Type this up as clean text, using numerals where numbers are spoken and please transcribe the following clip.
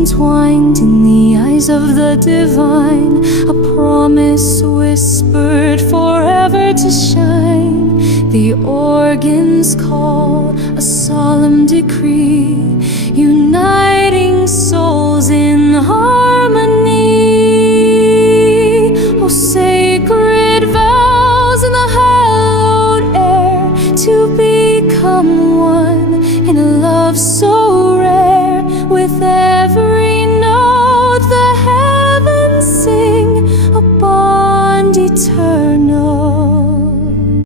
entwined in the eyes of the divine, a promise whispered forever to shine. The organs call, a solemn decree, uniting souls in harmony. Oh, sacred vows in the hallowed air, to become one in a love so rare. With every note the heavens sing, a bond eternal.